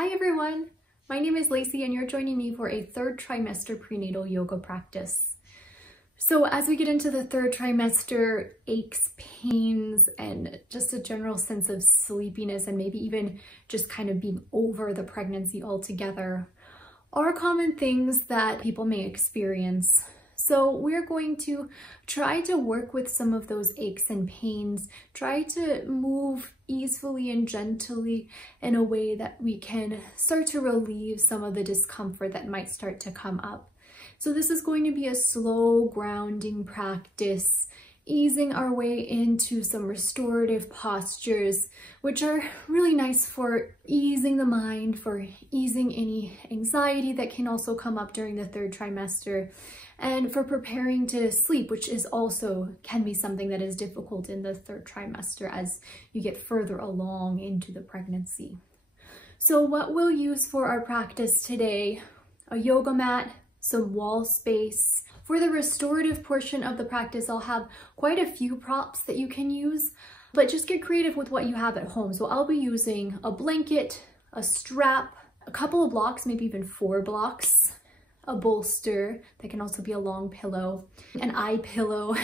Hi everyone, my name is Lacey and you're joining me for a third trimester prenatal yoga practice. So as we get into the third trimester, aches, pains, and just a general sense of sleepiness and maybe even just kind of being over the pregnancy altogether are common things that people may experience. So we're going to try to work with some of those aches and pains, try to move easily and gently in a way that we can start to relieve some of the discomfort that might start to come up. So this is going to be a slow grounding practice, easing our way into some restorative postures, which are really nice for easing the mind, for easing any anxiety that can also come up during the third trimester, and for preparing to sleep, which is also can be something that is difficult in the third trimester as you get further along into the pregnancy. So what we'll use for our practice today, a yoga mat, some wall space. For the restorative portion of the practice, I'll have quite a few props that you can use, but just get creative with what you have at home. So I'll be using a blanket, a strap, a couple of blocks, maybe even 4 blocks, a bolster that can also be a long pillow, an eye pillow,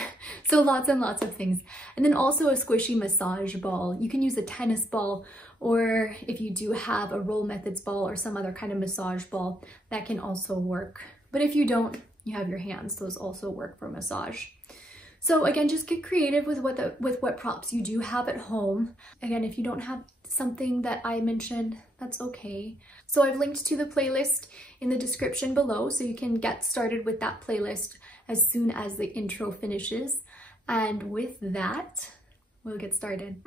so lots and lots of things. And then also a squishy massage ball. You can use a tennis ball, or if you do have a Roll Methods ball or some other kind of massage ball, that can also work. But if you don't, you have your hands, those also work for massage. So again, just get creative with what props you do have at home. Again, if you don't have something that I mentioned, that's okay. So I've linked to the playlist in the description below, so you can get started with that playlist as soon as the intro finishes. And with that, we'll get started.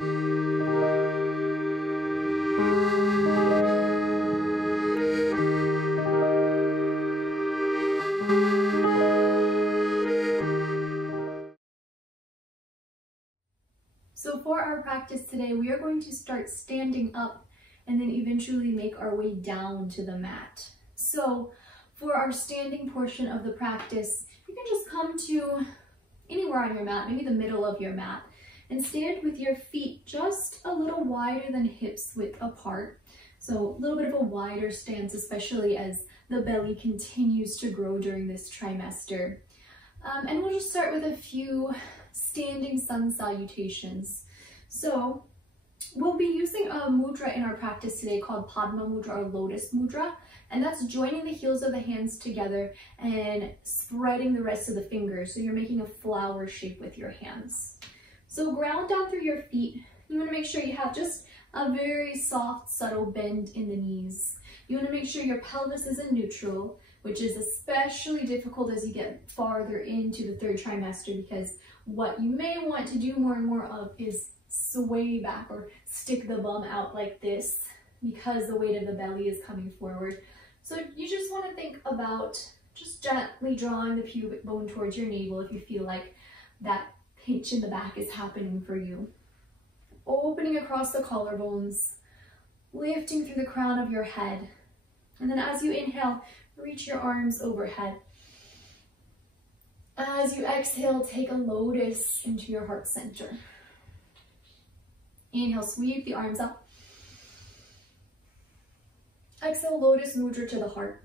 So for our practice today, we are going to start standing up and then eventually make our way down to the mat. So for our standing portion of the practice, you can just come to anywhere on your mat, maybe the middle of your mat, and stand with your feet just a little wider than hips width apart. So a little bit of a wider stance, especially as the belly continues to grow during this trimester. And we'll just start with a few standing sun salutations. So we'll be using a mudra in our practice today called Padma Mudra or Lotus Mudra, and that's joining the heels of the hands together and spreading the rest of the fingers. So you're making a flower shape with your hands. So ground down through your feet. You want to make sure you have just a very soft, subtle bend in the knees. You want to make sure your pelvis is in neutral, which is especially difficult as you get farther into the third trimester, because what you may want to do more and more of is sway back or stick the bum out like this because the weight of the belly is coming forward. So you just want to think about just gently drawing the pubic bone towards your navel if you feel like that pinch in the back is happening for you. Opening across the collarbones, lifting through the crown of your head. And then as you inhale, reach your arms overhead. As you exhale, take a lotus into your heart center. Inhale, sweep the arms up. Exhale, Lotus Mudra to the heart.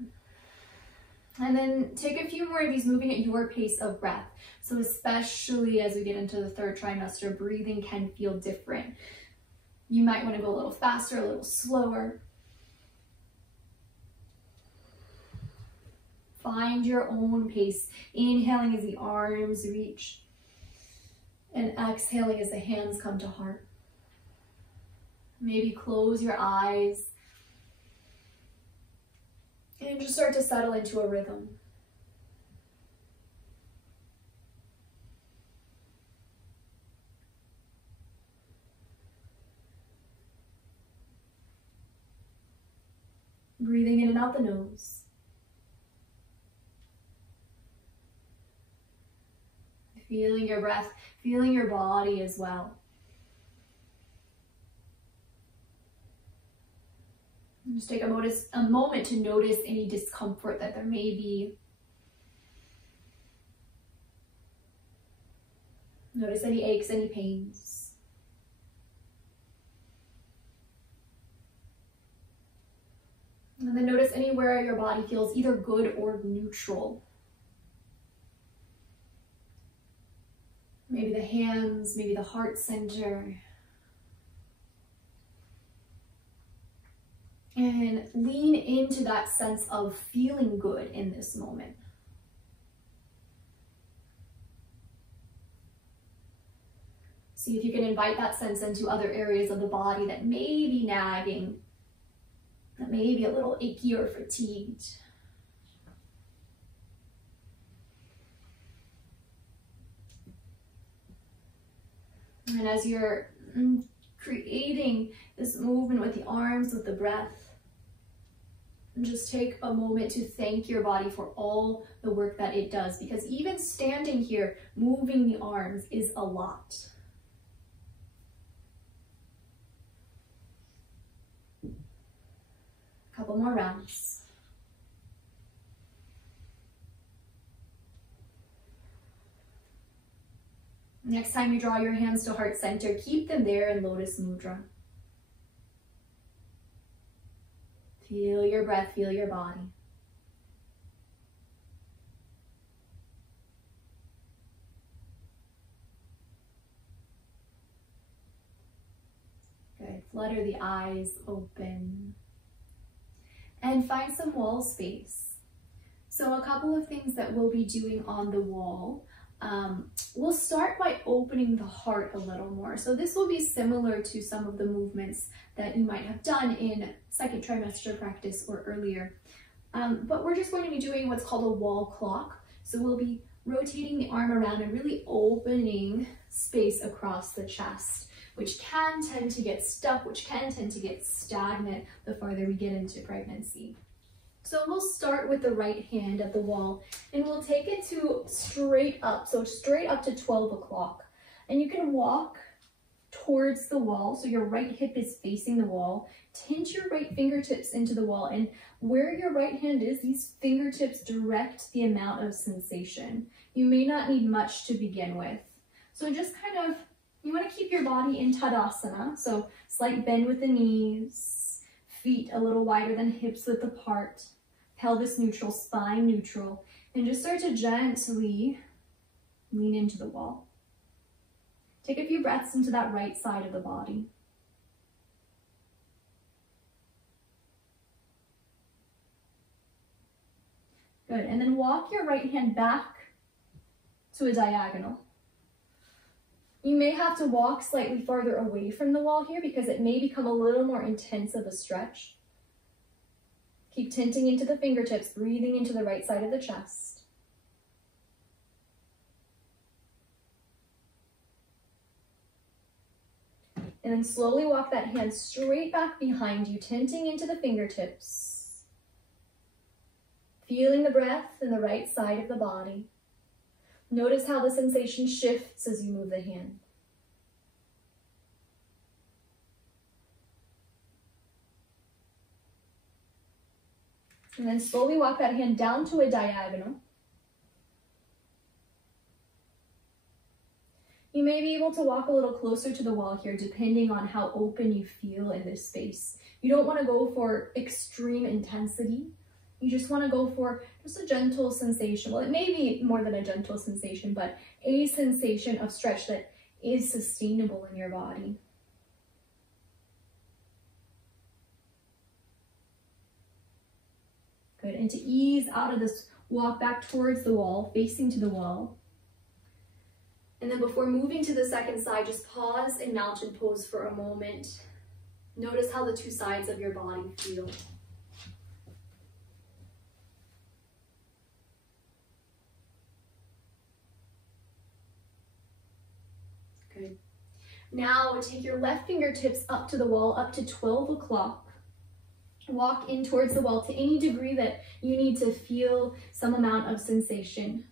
And then take a few more of these, moving at your pace of breath. So especially as we get into the third trimester, breathing can feel different. You might want to go a little faster, a little slower. Find your own pace. Inhaling as the arms reach, and exhaling as the hands come to heart. Maybe close your eyes and just start to settle into a rhythm. Breathing in and out the nose. Feeling your breath, feeling your body as well. Just take a moment to notice any discomfort that there may be. Notice any aches, any pains. anywhere your body feels either good or neutral. Maybe the hands, maybe the heart center. And lean into that sense of feeling good in this moment. See if you can invite that sense into other areas of the body that may be nagging, that may be a little achy or fatigued. And as you're creating this movement with the arms, with the breath, and just take a moment to thank your body for all the work that it does, because even standing here, moving the arms is a lot. A couple more rounds. Next time you draw your hands to heart center, keep them there in Lotus Mudra. Feel your breath, feel your body. Good. Flutter the eyes open. And find some wall space. So a couple of things that we'll be doing on the wall. We'll start by opening the heart a little more. So this will be similar to some of the movements that you might have done in second trimester practice or earlier. But we're just going to be doing what's called a wall clock. So we'll be rotating the arm around and really opening space across the chest, which can tend to get stuck, which can tend to get stagnant the farther we get into pregnancy. So we'll start with the right hand at the wall and we'll take it to straight up, so straight up to 12 o'clock. And you can walk towards the wall, so your right hip is facing the wall. Tint your right fingertips into the wall, and where your right hand is, these fingertips direct the amount of sensation. You may not need much to begin with. So just kind of, you want to keep your body in Tadasana, so slight bend with the knees, feet a little wider than hips width apart, pelvis neutral, spine neutral, and just start to gently lean into the wall. Take a few breaths into that right side of the body. Good, and then walk your right hand back to a diagonal. You may have to walk slightly farther away from the wall here because it may become a little more intense of a stretch. Keep tinting into the fingertips, breathing into the right side of the chest. And then slowly walk that hand straight back behind you, tinting into the fingertips. Feeling the breath in the right side of the body. Notice how the sensation shifts as you move the hand. And then slowly walk that hand down to a diagonal. You may be able to walk a little closer to the wall here depending on how open you feel in this space. You don't want to go for extreme intensity. You just want to go for just a gentle sensation. Well, it may be more than a gentle sensation, but a sensation of stretch that is sustainable in your body. Good, and to ease out of this, walk back towards the wall, facing to the wall. And then before moving to the second side, just pause in mountain pose for a moment. Notice how the two sides of your body feel. Good. Now take your left fingertips up to the wall, up to 12 o'clock. Walk in towards the wall to any degree that you need to feel some amount of sensation.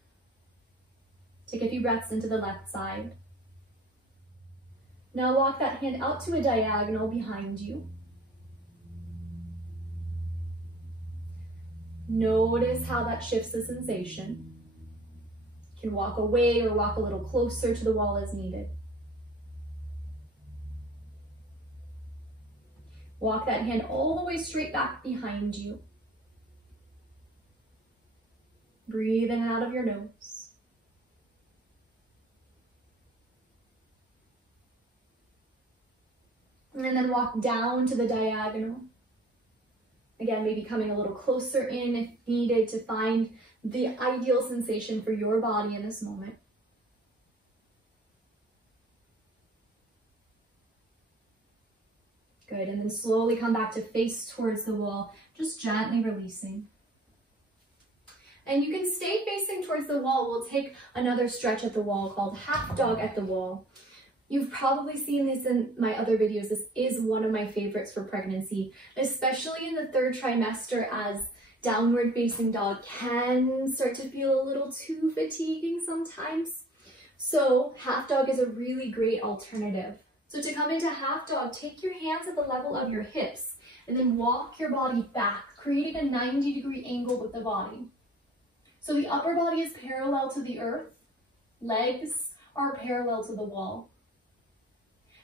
Take a few breaths into the left side. Now walk that hand out to a diagonal behind you. Notice how that shifts the sensation. You can walk away or walk a little closer to the wall as needed. Walk that hand all the way straight back behind you. Breathe in and out of your nose. And then walk down to the diagonal. Again, maybe coming a little closer in if needed to find the ideal sensation for your body in this moment. Good, and then slowly come back to face towards the wall, just gently releasing. And you can stay facing towards the wall. We'll take another stretch at the wall called half dog at the wall. You've probably seen this in my other videos. This is one of my favorites for pregnancy, especially in the third trimester, as downward facing dog can start to feel a little too fatiguing sometimes. So half dog is a really great alternative. So to come into half dog, take your hands at the level of your hips and then walk your body back, creating a 90-degree angle with the body. So the upper body is parallel to the earth, legs are parallel to the wall.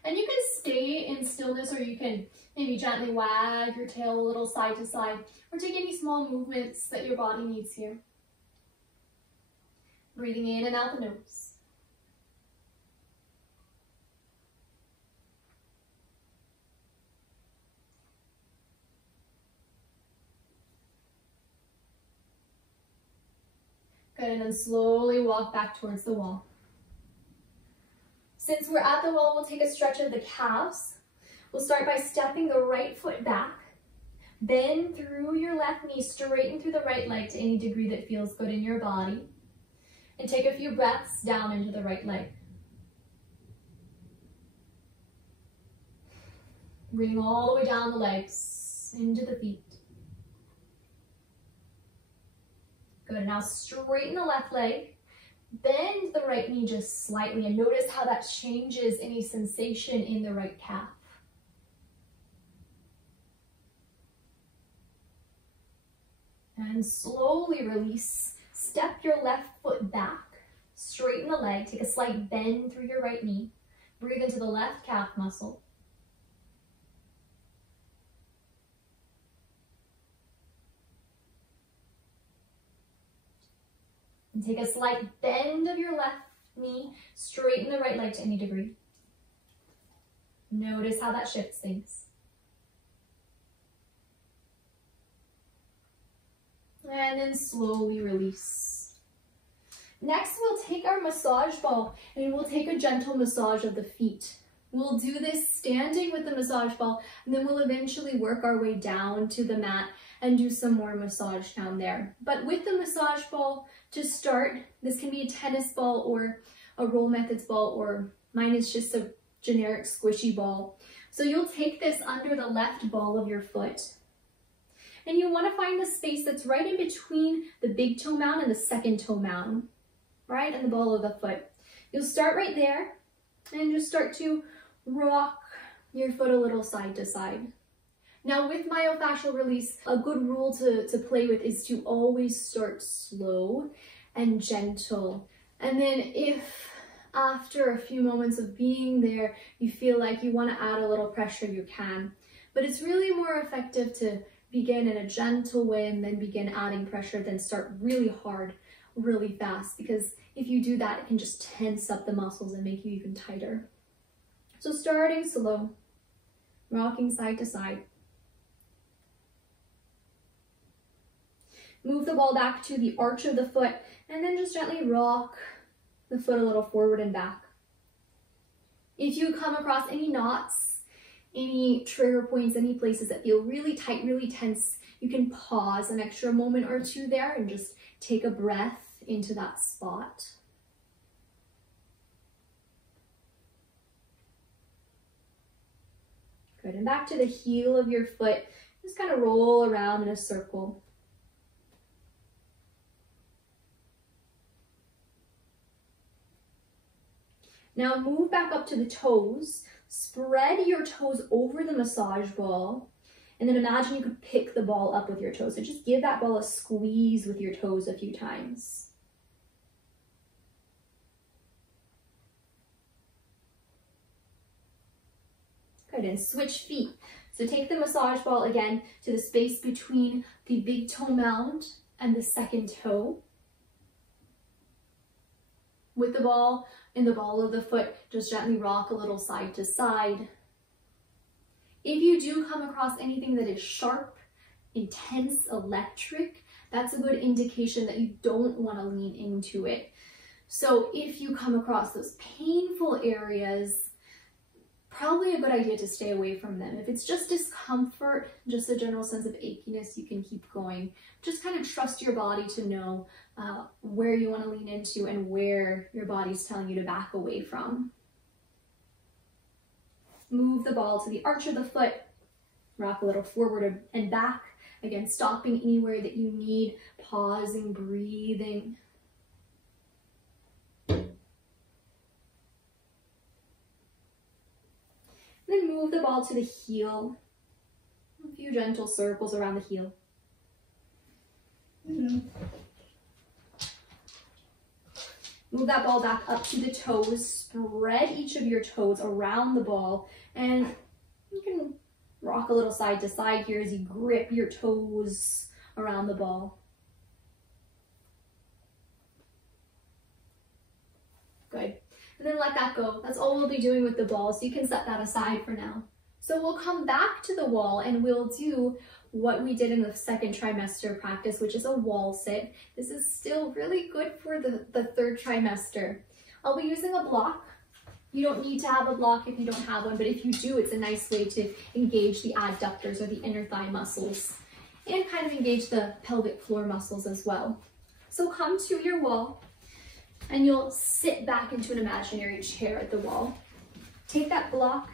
And you can stay in stillness, or you can maybe gently wag your tail a little side to side, or take any small movements that your body needs here. Breathing in and out the nose. Good, and then slowly walk back towards the wall. Since we're at the wall, we'll take a stretch of the calves. We'll start by stepping the right foot back. Bend through your left knee, straighten through the right leg to any degree that feels good in your body. And take a few breaths down into the right leg. Bring all the way down the legs, into the feet. Good, now straighten the left leg, bend the right knee just slightly, and notice how that changes any sensation in the right calf. And slowly release, step your left foot back, straighten the leg, take a slight bend through your right knee, breathe into the left calf muscle. And take a slight bend of your left knee, straighten the right leg to any degree. Notice how that shifts things. And then slowly release. Next, we'll take our massage ball and we'll take a gentle massage of the feet. We'll do this standing with the massage ball, and then we'll eventually work our way down to the mat and do some more massage down there. But with the massage ball, to start, this can be a tennis ball or a roll methods ball, or mine is just a generic squishy ball. So you'll take this under the left ball of your foot, and you want to find the space that's right in between the big toe mound and the second toe mound, right in the ball of the foot. You'll start right there and just start to rock your foot a little side to side. Now with myofascial release, a good rule to play with is to always start slow and gentle. And then if after a few moments of being there, you feel like you want to add a little pressure, you can. But it's really more effective to begin in a gentle way and then begin adding pressure, then start really hard, really fast. Because if you do that, it can just tense up the muscles and make you even tighter. So starting slow, rocking side to side. Move the ball back to the arch of the foot, and then just gently rock the foot a little forward and back. If you come across any knots, any trigger points, any places that feel really tight, really tense, you can pause an extra moment or two there and just take a breath into that spot. Good, and back to the heel of your foot. Just kind of roll around in a circle. Now move back up to the toes. Spread your toes over the massage ball, and then imagine you could pick the ball up with your toes. So just give that ball a squeeze with your toes a few times. Good, and switch feet. So take the massage ball again to the space between the big toe mound and the second toe. With the ball in the ball of the foot, just gently rock a little side to side. If you do come across anything that is sharp, intense, electric, that's a good indication that you don't want to lean into it. So if you come across those painful areas, probably a good idea to stay away from them. If it's just discomfort, just a general sense of achiness, you can keep going. Just kind of trust your body to know where you want to lean into and where your body's telling you to back away from. Move the ball to the arch of the foot, rock a little forward and back. Again, stopping anywhere that you need, pausing, breathing. Then move the ball to the heel. A few gentle circles around the heel. Move that ball back up to the toes. Spread each of your toes around the ball. And you can rock a little side to side here as you grip your toes around the ball. Good. And then let that go. That's all we'll be doing with the ball, so you can set that aside for now. So we'll come back to the wall and we'll do what we did in the second trimester practice, which is a wall sit. This is still really good for the third trimester. I'll be using a block. You don't need to have a block if you don't have one, but if you do, it's a nice way to engage the adductors or the inner thigh muscles and kind of engage the pelvic floor muscles as well. So come to your wall and you'll sit back into an imaginary chair at the wall. Take that block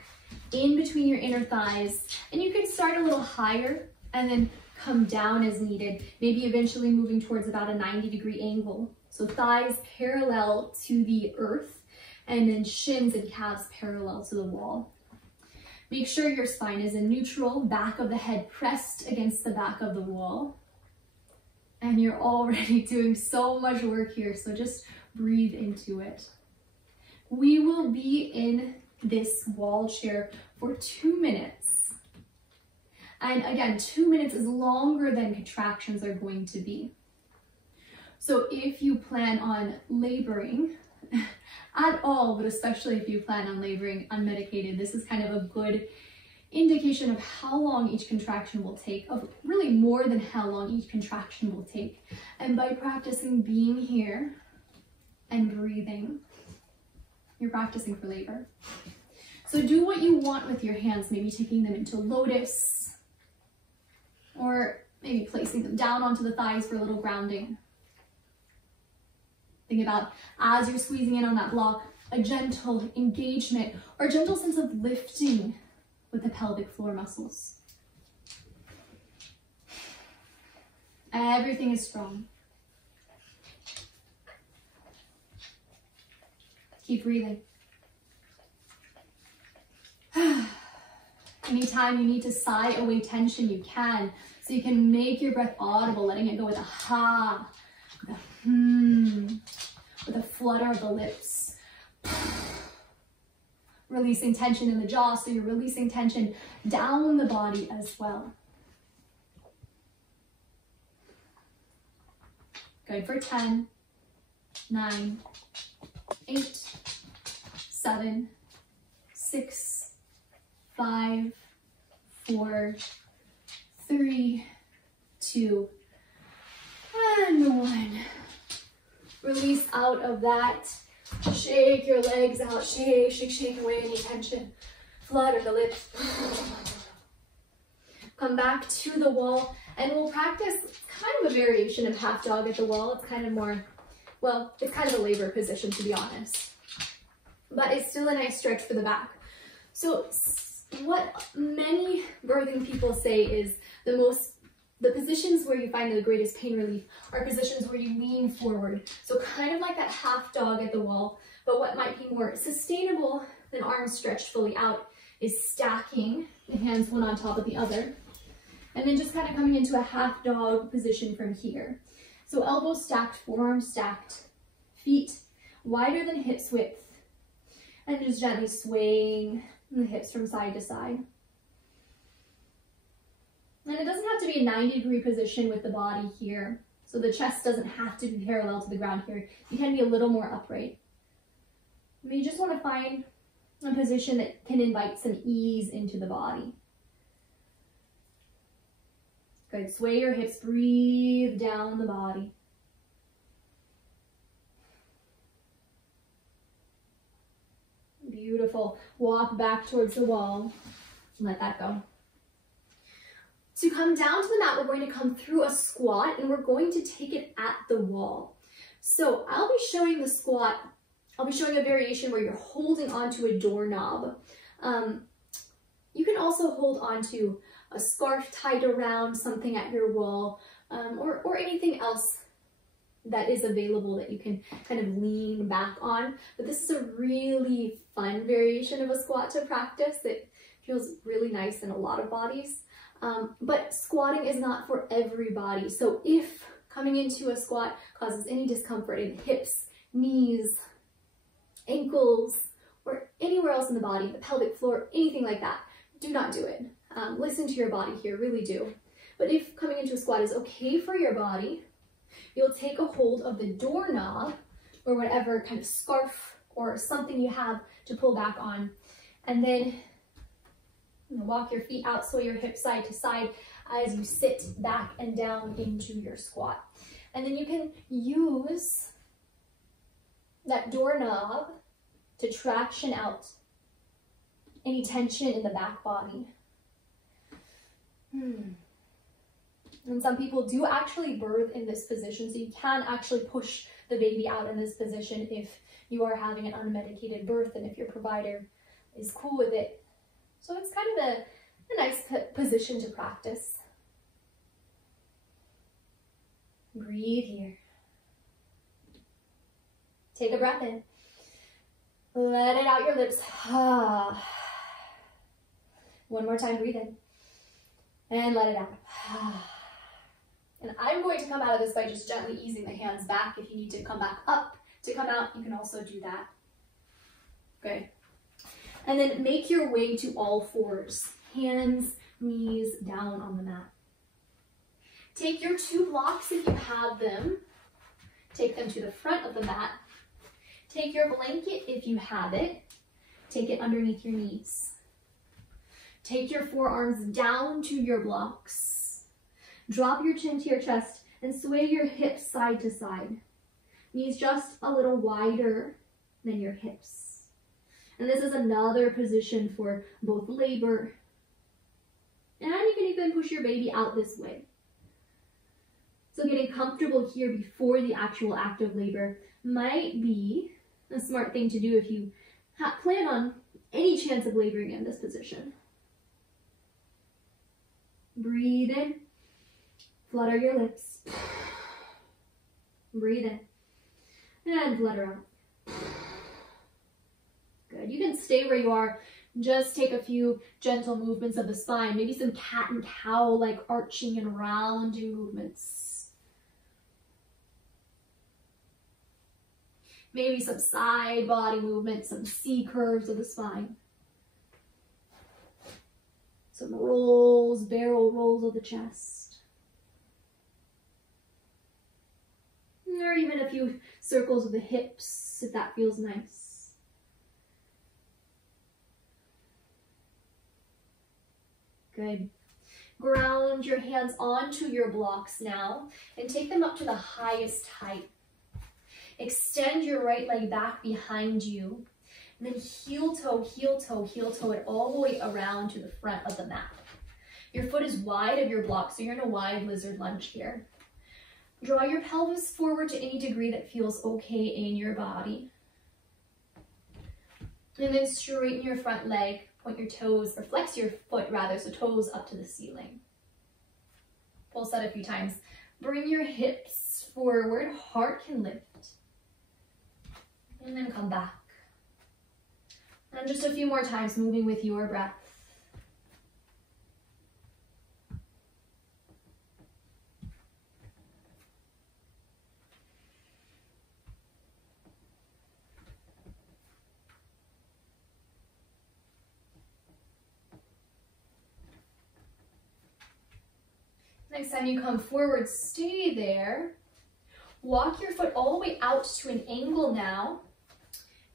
in between your inner thighs, and you can start a little higher and then come down as needed, maybe eventually moving towards about a 90-degree angle. So thighs parallel to the earth, and then shins and calves parallel to the wall. Make sure your spine is in neutral, back of the head pressed against the back of the wall. And you're already doing so much work here, so just breathe into it. We will be in this wall chair for 2 minutes. And again, 2 minutes is longer than contractions are going to be. So if you plan on laboring at all, but especially if you plan on laboring unmedicated, this is kind of a good indication of how long each contraction will take, of really more than how long each contraction will take. And by practicing being here and breathing, you're practicing for labor. So do what you want with your hands, maybe taking them into lotus, or maybe placing them down onto the thighs for a little grounding. Think about, as you're squeezing in on that block, a gentle engagement or a gentle sense of lifting with the pelvic floor muscles. Everything is strong. Keep breathing. Anytime you need to sigh away tension, you can. So you can make your breath audible, letting it go with a ha, with a with a flutter of the lips. Releasing tension in the jaw, so you're releasing tension down the body as well. Good for 10, 9, 8, 7, 6, 5, 4, 3, 2, and 1. Release out of that. Shake your legs out. Shake, shake, shake away any tension. Flutter the lips. Come back to the wall, and we'll practice kind of a variation of half dog at the wall. It's kind of more, well, it's kind of a labor position, to be honest. But it's still a nice stretch for the back. So what many birthing people say is the positions where you find the greatest pain relief are positions where you lean forward. So kind of like that half dog at the wall, but what might be more sustainable than arms stretched fully out is stacking the hands one on top of the other. And then just kind of coming into a half dog position from here. So elbows stacked, forearms stacked, feet wider than hips width. And just gently swaying the hips from side to side. And it doesn't have to be a 90-degree position with the body here. So the chest doesn't have to be parallel to the ground here. You can be a little more upright. We just want to find a position that can invite some ease into the body. Good. Sway your hips, breathe down the body. Beautiful. Walk back towards the wall. Let that go. To come down to the mat, we're going to come through a squat and we're going to take it at the wall. So I'll be showing the squat. I'll be showing a variation where you're holding onto a doorknob. You can also hold onto a scarf tied around something at your wall, or anything else that is available that you can kind of lean back on. But this is a really fun variation of a squat to practice. It feels really nice in a lot of bodies. But squatting is not for everybody. So if coming into a squat causes any discomfort in hips, knees, ankles, or anywhere else in the body, the pelvic floor, anything like that, do not do it. Listen to your body here, really do. But if coming into a squat is okay for your body, you'll take a hold of the doorknob or whatever kind of scarf or something you have to pull back on, and then walk your feet out, sway your hips side to side as you sit back and down into your squat. And then you can use that doorknob to traction out any tension in the back body. And some people do actually birth in this position, so you can actually push the baby out in this position if you are having an unmedicated birth and if your provider is cool with it. So it's kind of a nice position to practice. Breathe here. Take a breath in. Let it out your lips. One more time, breathe in. And let it out. And I'm going to come out of this by just gently easing the hands back. If you need to come back up to come out, you can also do that. Good. And then make your way to all fours. Hands, knees down on the mat. Take your two blocks if you have them. Take them to the front of the mat. Take your blanket if you have it. Take it underneath your knees. Take your forearms down to your blocks. Drop your chin to your chest and sway your hips side to side. Knees just a little wider than your hips. And this is another position for both labor, and you can even push your baby out this way. So getting comfortable here before the actual act of labor might be a smart thing to do if you plan on any chance of laboring in this position. Breathe in, flutter your lips. Breathe in, and flutter out. Good. You can stay where you are. Just take a few gentle movements of the spine, maybe some cat and cow like arching and rounding movements. Maybe some side body movements, some C curves of the spine. Some rolls, barrel rolls of the chest. Or even a few circles of the hips if that feels nice. Good. Ground your hands onto your blocks now and take them up to the highest height. Extend your right leg back behind you and then heel toe, heel toe, heel toe it all the way around to the front of the mat. Your foot is wide of your block, so you're in a wide lizard lunge here. Draw your pelvis forward to any degree that feels okay in your body. And then straighten your front leg. Point your toes, or flex your foot rather, so toes up to the ceiling. Pulse that a few times. Bring your hips forward, heart can lift. And then come back. And just a few more times, moving with your breath. Next time you come forward, stay there. Walk your foot all the way out to an angle now.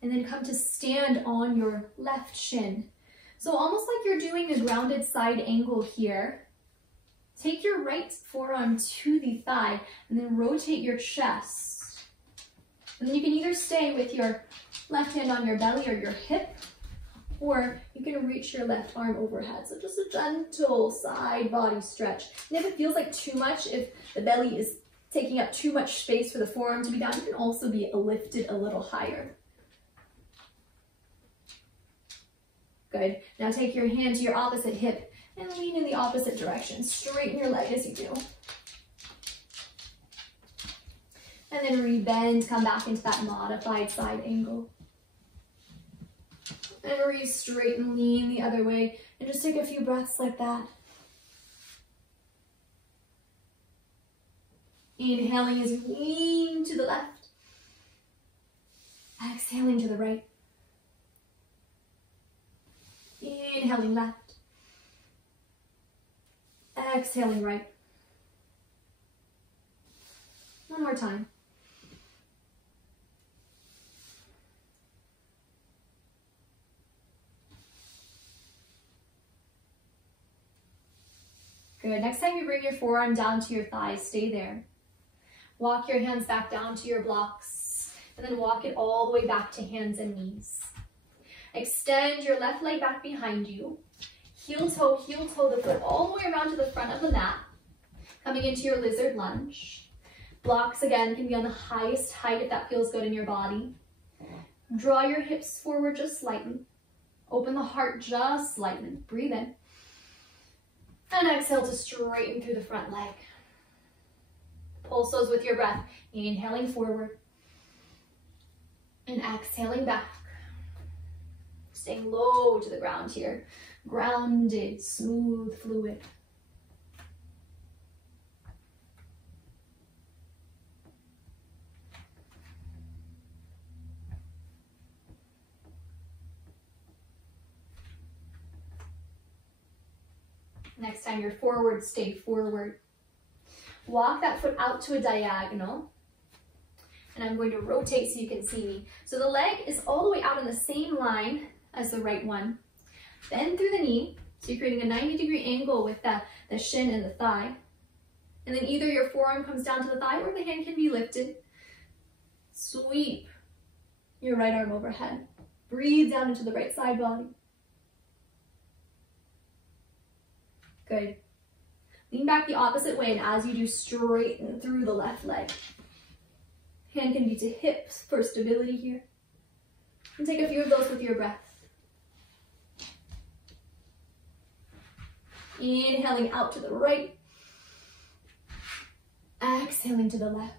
And then come to stand on your left shin. So almost like you're doing a grounded side angle here. Take your right forearm to the thigh and then rotate your chest. And then you can either stay with your left hand on your belly or your hip, or you can reach your left arm overhead. So just a gentle side body stretch. And if it feels like too much, if the belly is taking up too much space for the forearm to be down, you can also be lifted a little higher. Good. Now take your hand to your opposite hip and lean in the opposite direction. Straighten your leg as you do. And then rebend, come back into that modified side angle. And re-straighten, lean the other way. And just take a few breaths like that. Inhaling as you lean to the left. Exhaling to the right. Inhaling left. Exhaling right. One more time. Good. Next time you bring your forearm down to your thighs, stay there. Walk your hands back down to your blocks and then walk it all the way back to hands and knees. Extend your left leg back behind you. Heel toe, the foot all the way around to the front of the mat. Coming into your lizard lunge. Blocks again can be on the highest height if that feels good in your body. Draw your hips forward just slightly. Open the heart just slightly. Breathe in. And exhale to straighten through the front leg. Pulse those with your breath. Inhaling forward. And exhaling back. Staying low to the ground here. Grounded, smooth, fluid. Next time you're forward, stay forward. Walk that foot out to a diagonal. And I'm going to rotate so you can see me. So the leg is all the way out in the same line as the right one. Bend through the knee. So you're creating a 90-degree angle with the shin and the thigh. And then either your forearm comes down to the thigh or the hand can be lifted. Sweep your right arm overhead. Breathe down into the right side body. Good. Lean back the opposite way, and as you do, straighten through the left leg. Hand can be to hips for stability here. And take a few of those with your breath. Inhaling out to the right. Exhaling to the left.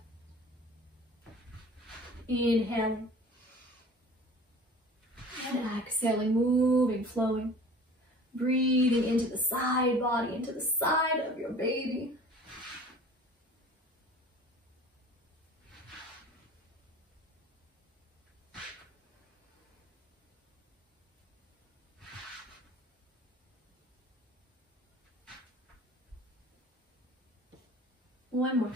Inhaling. And exhaling, moving, flowing. Breathing into the side body, into the side of your baby. One more.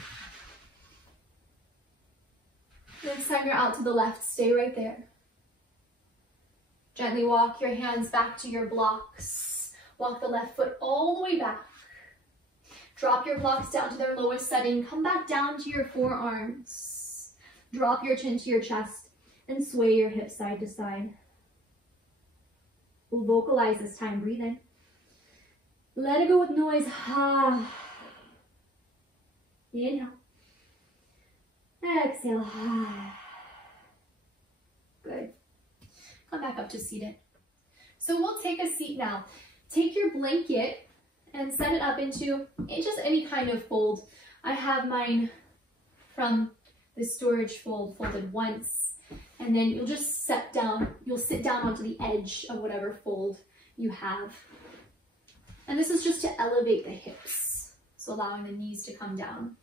Next time you're out to the left, stay right there. Gently walk your hands back to your blocks. Walk the left foot all the way back. Drop your blocks down to their lowest setting. Come back down to your forearms. Drop your chin to your chest and sway your hips side to side. We'll vocalize this time. Breathe in. Let it go with noise. Ha. Inhale. Exhale. Good. Come back up to seated. So we'll take a seat now. Take your blanket and set it up into just any kind of fold. I have mine from the storage fold folded once, and then you'll just sit down onto the edge of whatever fold you have. And this is just to elevate the hips, so allowing the knees to come down.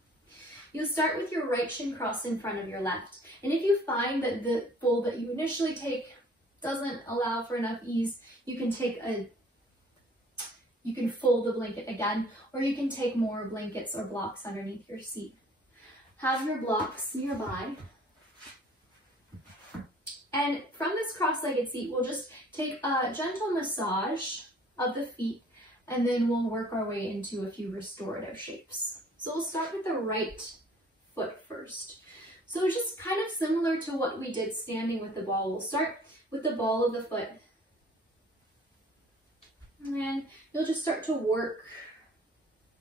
You'll start with your right shin crossed in front of your left. And if you find that the fold that you initially take doesn't allow for enough ease, you can fold the blanket again, or you can take more blankets or blocks underneath your seat. Have your blocks nearby. And from this cross-legged seat, we'll just take a gentle massage of the feet, and then we'll work our way into a few restorative shapes. So we'll start with the right foot first. So just kind of similar to what we did standing with the ball. We'll start with the ball of the foot. And then you'll just start to work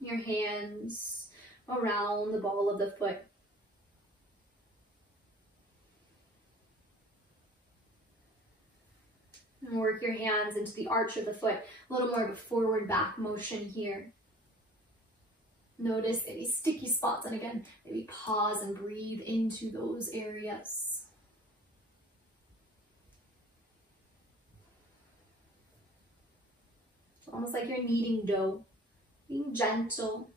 your hands around the ball of the foot. And work your hands into the arch of the foot. A little more of a forward back motion here. Notice any sticky spots, and again, maybe pause and breathe into those areas. It's almost like you're kneading dough, being gentle.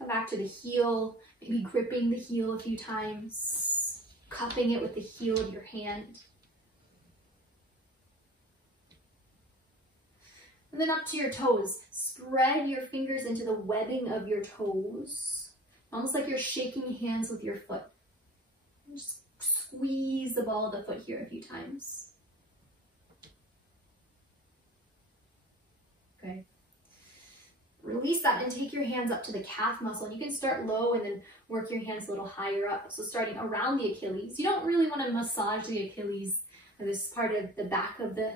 Come back to the heel, maybe gripping the heel a few times, cupping it with the heel of your hand. And then up to your toes. Spread your fingers into the webbing of your toes, almost like you're shaking hands with your foot. Just squeeze the ball of the foot here a few times. Okay. Release that and take your hands up to the calf muscle. And you can start low and then work your hands a little higher up. So starting around the Achilles. You don't really want to massage the Achilles, or this part of the back of the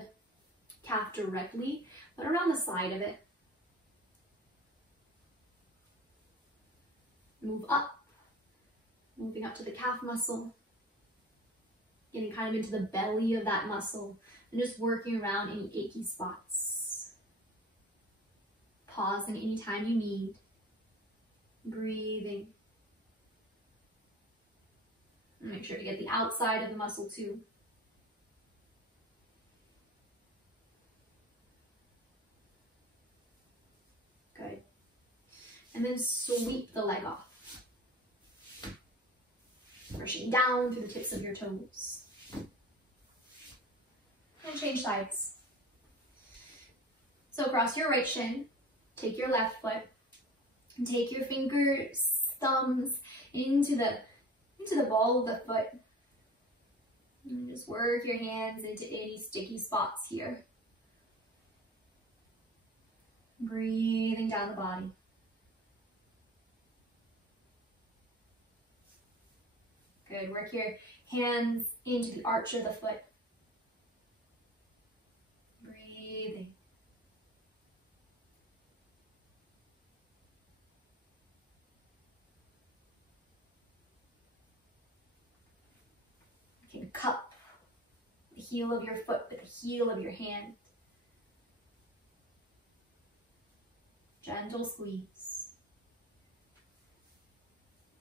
calf directly, but around the side of it. Move up, moving up to the calf muscle, getting kind of into the belly of that muscle, and just working around any achy spots. Pausing anytime you need, breathing. And make sure to get the outside of the muscle too. Good. And then sweep the leg off. Brushing down through the tips of your toes. And change sides. So cross your right shin, take your left foot, and take your fingers, thumbs into the ball of the foot. And just work your hands into any sticky spots here. Breathing down the body. Good. Work your hands into the arch of the foot. Breathing. You can cup the heel of your foot with the heel of your hand. Gentle squeeze.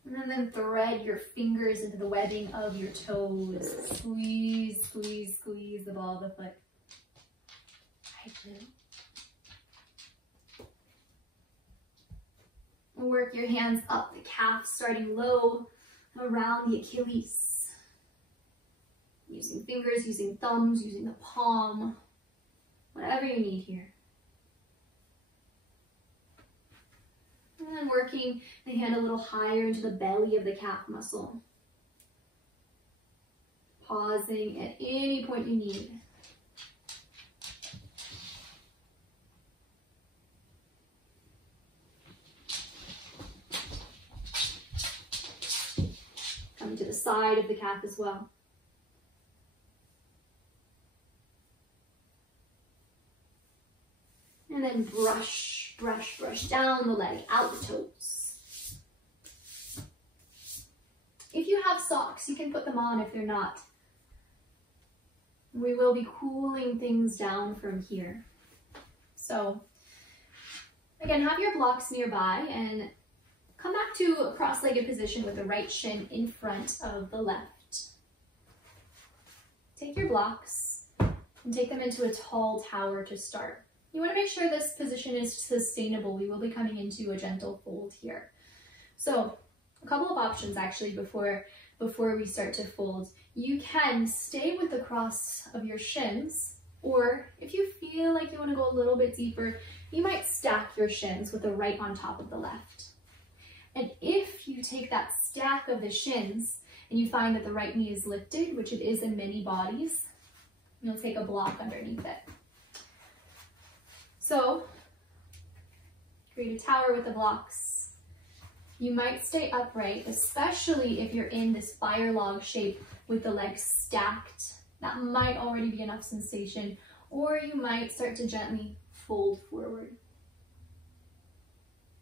And then thread your fingers into the webbing of your toes. Squeeze, squeeze, squeeze the ball of the foot. Right through. Work your hands up the calf, starting low around the Achilles. Using fingers, using thumbs, using the palm, whatever you need here. And then working the hand a little higher into the belly of the calf muscle. Pausing at any point you need. Coming to the side of the calf as well. And then brush, brush, brush down the leg, out the toes. If you have socks, you can put them on if they're not. We will be cooling things down from here. So, again, have your blocks nearby and come back to a cross-legged position with the right shin in front of the left. Take your blocks and take them into a tall tower to start. You want to make sure this position is sustainable. We will be coming into a gentle fold here. So a couple of options actually before we start to fold. You can stay with the cross of your shins, or if you feel like you want to go a little bit deeper, you might stack your shins with the right on top of the left. And if you take that stack of the shins and you find that the right knee is lifted, which it is in many bodies, you'll take a block underneath it. So create a tower with the blocks. You might stay upright, especially if you're in this fire log shape with the legs stacked. That might already be enough sensation, or you might start to gently fold forward.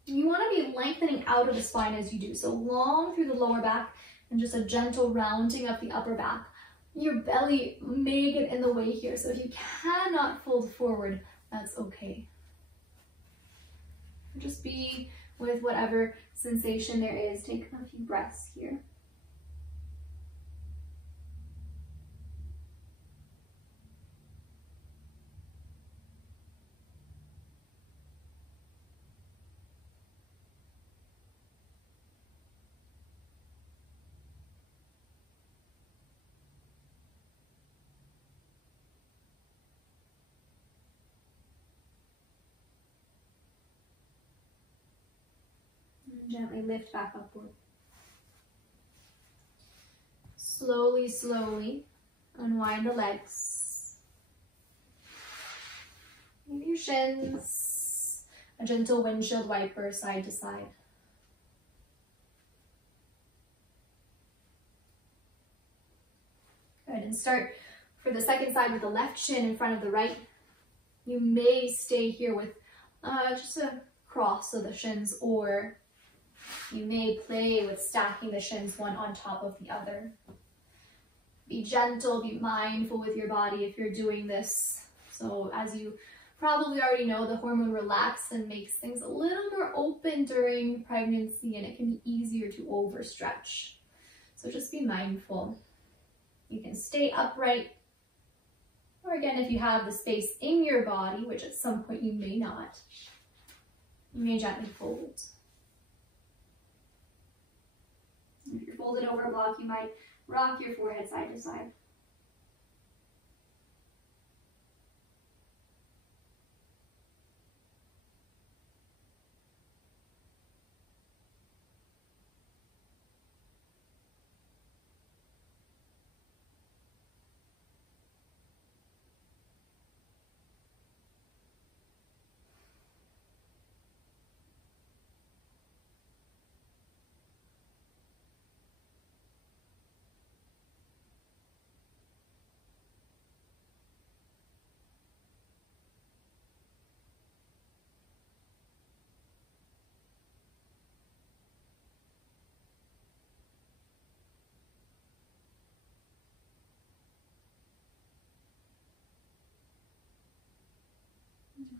You want to be lengthening out of the spine as you do, so long through the lower back and just a gentle rounding of the upper back. Your belly may get in the way here, so if you cannot fold forward, that's okay. Just be with whatever sensation there is. Take a few breaths here. Gently lift back upward. Slowly, slowly unwind the legs. Maybe your shins, a gentle windshield wiper side to side. Good, and start for the second side with the left shin in front of the right. You may stay here with just a cross of the shins, or you may play with stacking the shins one on top of the other. Be gentle, be mindful with your body if you're doing this. So as you probably already know, the hormone relaxin makes things a little more open during pregnancy, and it can be easier to overstretch. So just be mindful. You can stay upright, or again, if you have the space in your body, which at some point you may not, you may gently fold. If you're folded over a block, you might rock your forehead side to side.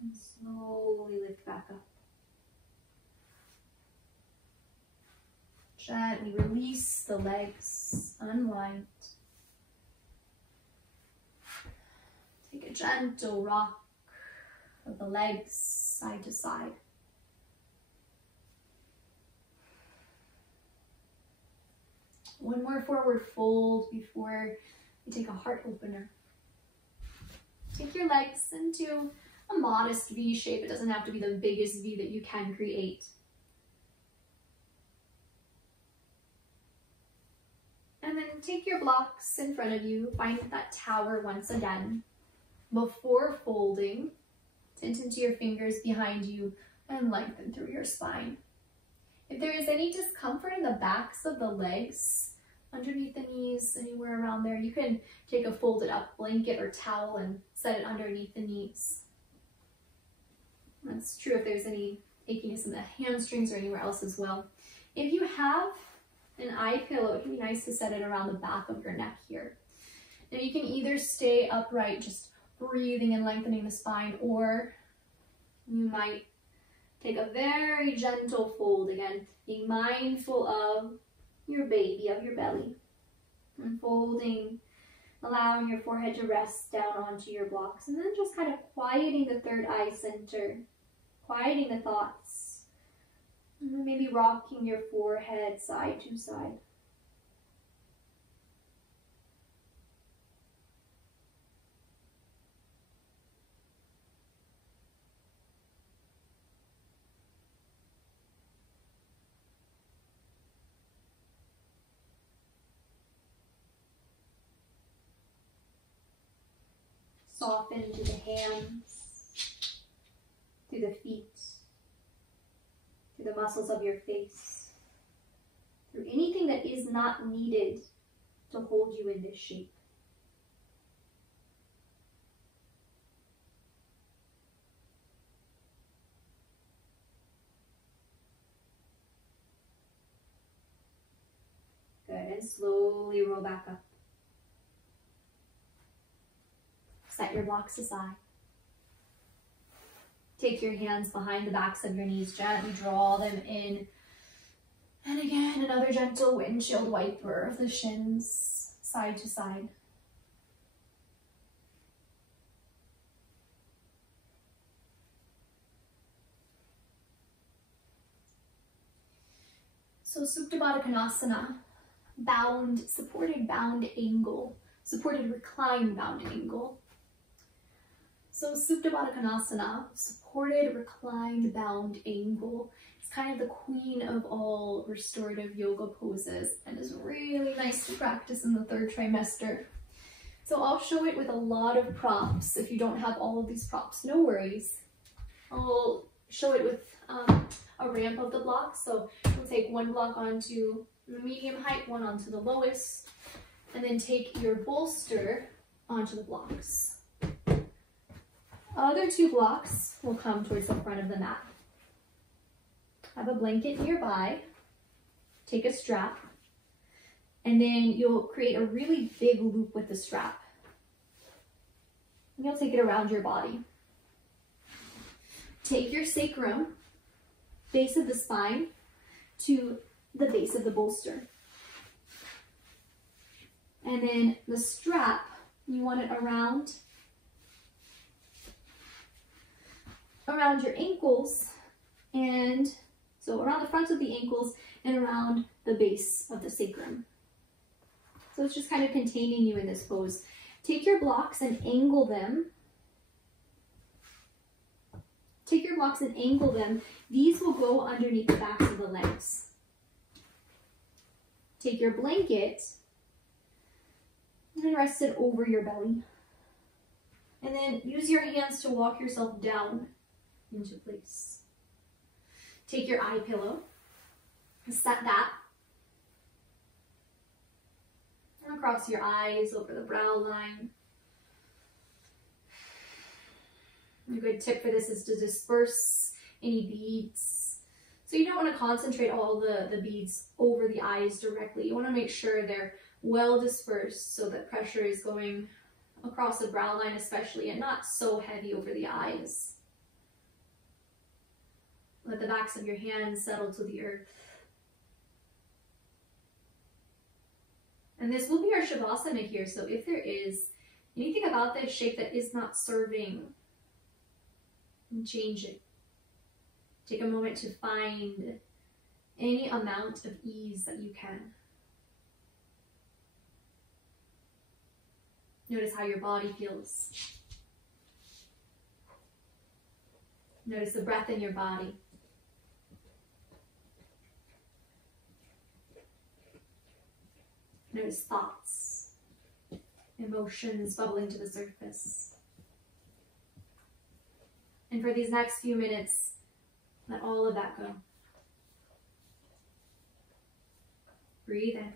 And slowly lift back up. Gently release the legs, unwind. Take a gentle rock of the legs side to side. One more forward fold before you take a heart opener. Take your legs into a modest V shape. It doesn't have to be the biggest V that you can create. And then take your blocks in front of you, find that tower once again. Before folding, tint into your fingers behind you and lengthen through your spine. If there is any discomfort in the backs of the legs, underneath the knees, anywhere around there, you can take a folded up blanket or towel and set it underneath the knees. That's true if there's any achiness in the hamstrings or anywhere else as well. If you have an eye pillow, it can be nice to set it around the back of your neck here. Now you can either stay upright, just breathing and lengthening the spine, or you might take a very gentle fold, again, being mindful of your baby, of your belly, and folding, allowing your forehead to rest down onto your blocks, and then just kind of quieting the third eye center, quieting the thoughts, and then maybe rocking your forehead side to side. Soften through the hands, through the feet, through the muscles of your face, through anything that is not needed to hold you in this shape. Good, and slowly roll back up. Set your blocks aside. Take your hands behind the backs of your knees, gently draw them in. And again, another gentle windshield wiper of the shins, side to side. So Supta Baddha Konasana, supported bound angle, supported reclined bound angle. So Supta Baddha Konasana, supported reclined bound angle. It's kind of the queen of all restorative yoga poses and is really nice to practice in the third trimester. So I'll show it with a lot of props. If you don't have all of these props, no worries. I'll show it with a ramp of the blocks. So we'll take one block onto the medium height, one onto the lowest, and then take your bolster onto the blocks. Other two blocks will come towards the front of the mat. Have a blanket nearby, take a strap, and then you'll create a really big loop with the strap. And you'll take it around your body. Take your sacrum, base of the spine, to the base of the bolster. And then the strap, you want it around your ankles, and so around the front of the ankles and around the base of the sacrum. So it's just kind of containing you in this pose. Take your blocks and angle them. Take your blocks and angle them. These will go underneath the backs of the legs. Take your blanket and rest it over your belly. And then use your hands to walk yourself down into place. Take your eye pillow, set that across your eyes, over the brow line. A good tip for this is to disperse any beads. So you don't want to concentrate all the beads over the eyes directly. You want to make sure they're well dispersed so that pressure is going across the brow line especially, and not so heavy over the eyes. Let the backs of your hands settle to the earth. And this will be our Shavasana here, so if there is anything about this shape that is not serving, change it. Take a moment to find any amount of ease that you can. Notice how your body feels. Notice the breath in your body. Notice thoughts, emotions bubbling to the surface. And for these next few minutes, let all of that go. Breathe in.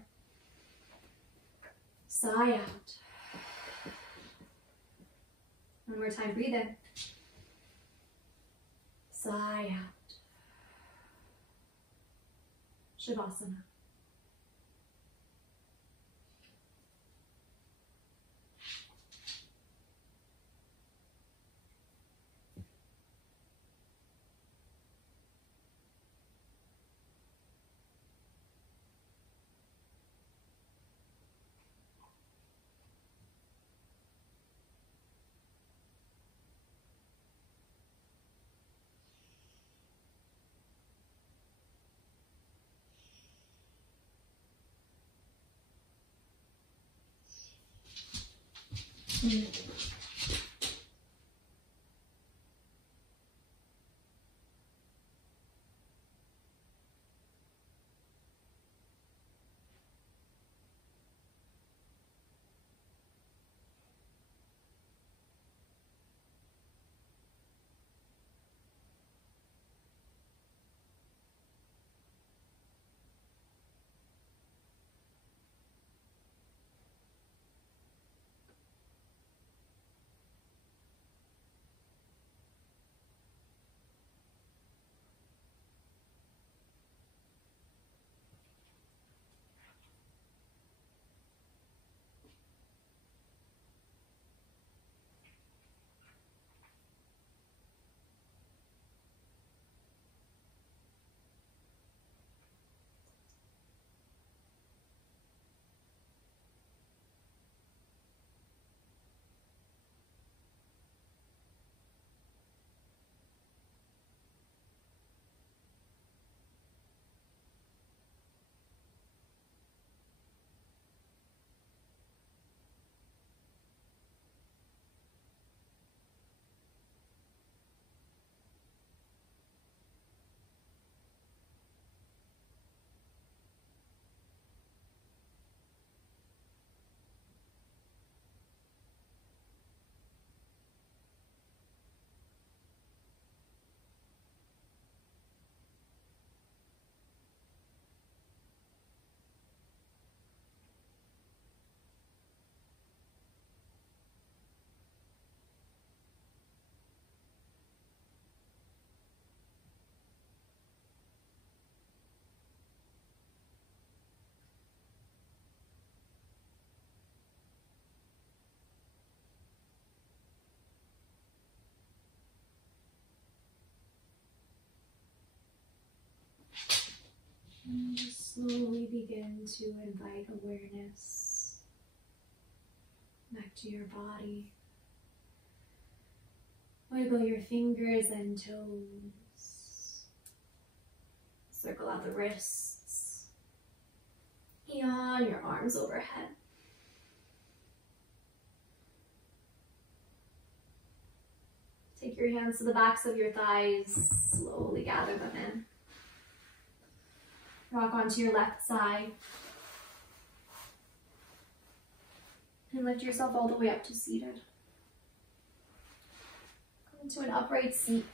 Sigh out. One more time, breathe in. Sigh out. Shavasana. And just slowly begin to invite awareness back to your body. Wiggle your fingers and toes. Circle out the wrists. Yawn your arms overhead. Take your hands to the backs of your thighs. Slowly gather them in. Rock onto your left side. And lift yourself all the way up to seated. Come into an upright seat.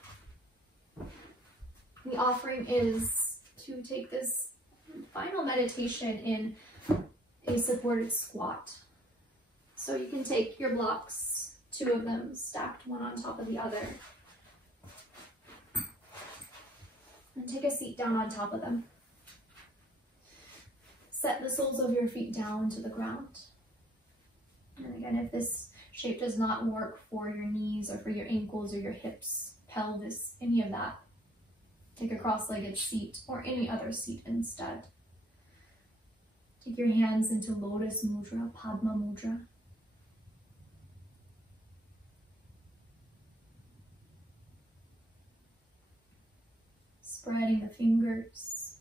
The offering is to take this final meditation in a supported squat. So you can take your blocks, 2 of them stacked one on top of the other, and take a seat down on top of them. Set the soles of your feet down to the ground. And again, if this shape does not work for your knees or for your ankles or your hips, pelvis, any of that, take a cross-legged seat or any other seat instead. Take your hands into Lotus Mudra, Padma Mudra. Spreading the fingers.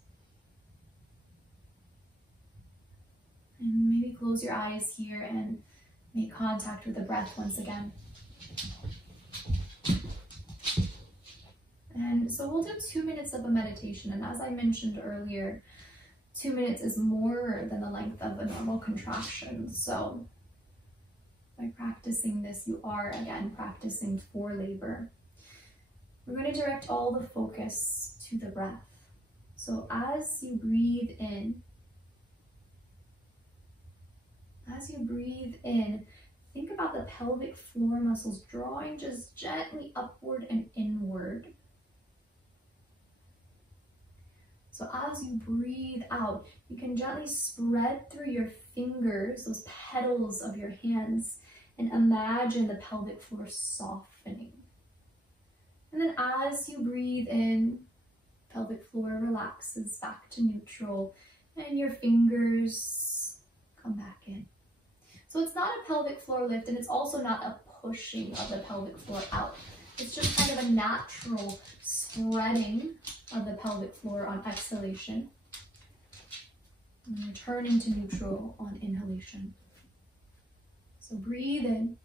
And maybe close your eyes here and make contact with the breath once again. And so we'll do 2 minutes of a meditation. And as I mentioned earlier, 2 minutes is more than the length of a normal contraction. So by practicing this, you are again practicing for labor. We're going to direct all the focus to the breath. So as you breathe in, think about the pelvic floor muscles drawing just gently upward and inward. So as you breathe out, you can gently spread through your fingers, those petals of your hands, and imagine the pelvic floor softening. And then as you breathe in, pelvic floor relaxes back to neutral, and your fingers come back in. So it's not a pelvic floor lift, and it's also not a pushing of the pelvic floor out. It's just kind of a natural spreading of the pelvic floor on exhalation, and returning to neutral on inhalation. So breathe in.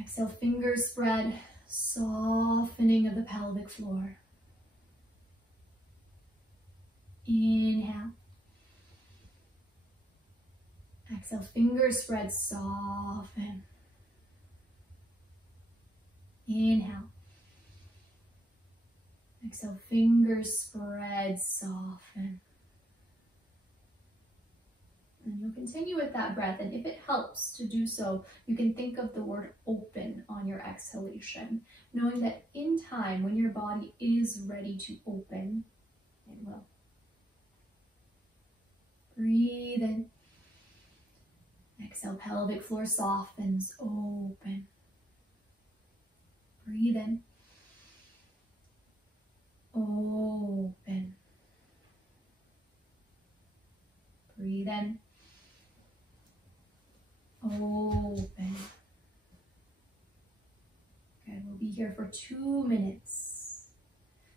Exhale, fingers spread, softening of the pelvic floor. Inhale. Exhale, fingers spread, soften. Inhale. Exhale, fingers spread, soften. And you'll continue with that breath. And if it helps to do so, you can think of the word open on your exhalation, knowing that in time, when your body is ready to open, it will. Breathe in. Exhale, pelvic floor softens, open. Breathe in. Open. Breathe in. Open. Good, we'll be here for 2 minutes.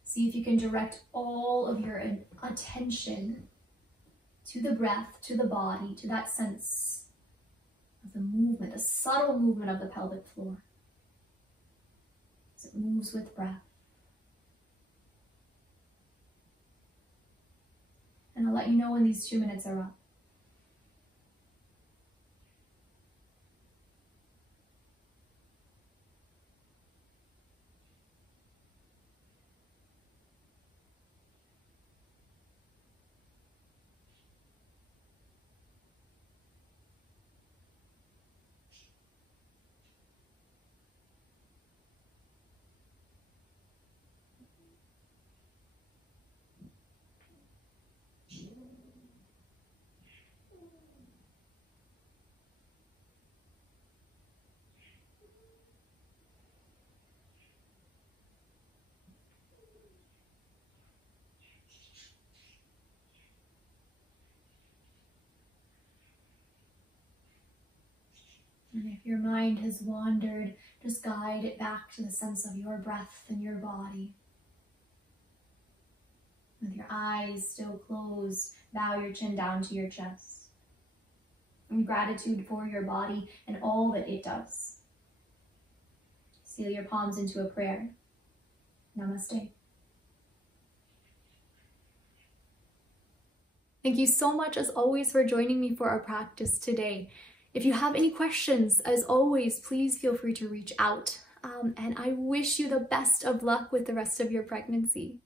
See if you can direct all of your attention to the breath, to the body, to that sense of the movement, the subtle movement of the pelvic floor as it moves with breath. And I'll let you know when these 2 minutes are up. And if your mind has wandered, just guide it back to the sense of your breath and your body. With your eyes still closed, bow your chin down to your chest. In gratitude for your body and all that it does. Seal your palms into a prayer. Namaste. Thank you so much, as always, for joining me for our practice today. If you have any questions, as always, please feel free to reach out. And I wish you the best of luck with the rest of your pregnancy.